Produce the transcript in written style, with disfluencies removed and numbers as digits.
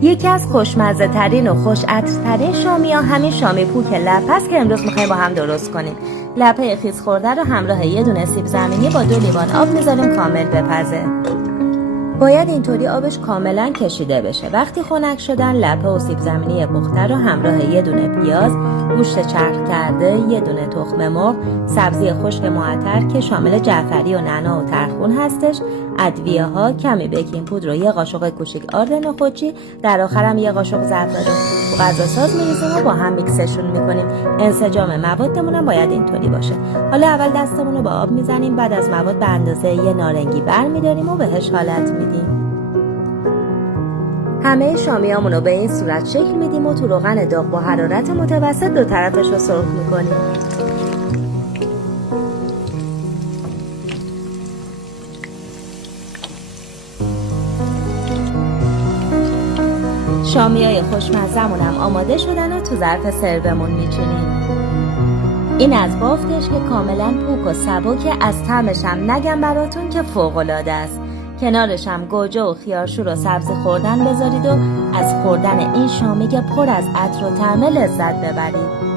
یکی از خوشمزه ترین و خوش عطرترین شامی ها همین شامی پوک لپه است که امروز میخوایم با هم درست کنیم. لپه خیس خورده رو همراه یه دونه سیب زمینی با 2 لیوان آب میذاریم کامل بپزه. باید اینطوری آبش کاملا کشیده بشه. وقتی خنک شدن لپه و سیب زمینی پخته رو همراه یه دونه پیاز، گوشت چرخ کرده، یه دونه تخم مرغ، سبزی خشک معطر که شامل جعفری و نعنا و ترخون هستش، ادویه ها، کمی بیکینگ پودر و یه قاشق کوچیک آرد نخودچی، در آخرم یه قاشق زعفران تو غذاساز میریزیم و با هم میکسشون میکنیم. انسجام موادمون هم باید اینطوری باشه. حالا اول دستمون رو با آب میزنیم، بعد از مواد به اندازه یه نارنگی برمیداریم و بهش حالت میدیم. همه شامیامون رو به این صورت شکل میدیم و تو روغن داغ با حرارت متوسط 2 طرفش رو سرخ میکنیم. شامیای خوشمزه‌مون هم آماده شدن و تو ظرف سرومون میچینیم. این از بافتش که کاملا پوک و سبکه، از طعمش هم نگم براتون که فوق‌العاده است. کنارش هم گوجه و خیارشور و سبزی خوردن بذارید و از خوردن این شامی که پر از عطر و طعم لذت ببرید.